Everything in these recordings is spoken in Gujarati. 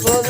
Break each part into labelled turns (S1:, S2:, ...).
S1: Close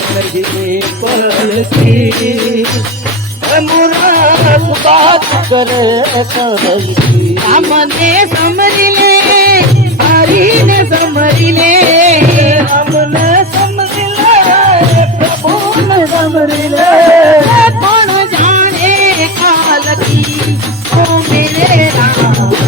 S2: કરવી પડશે
S1: મુરાદ કરે કરવી અમને સમરી લે હરીને સમરી લે અમને સમરી
S2: લે
S1: પ્રભુને સમરી લે કોણ જાણે કાલકી ઓ મેરે રામ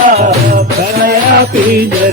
S2: happiness.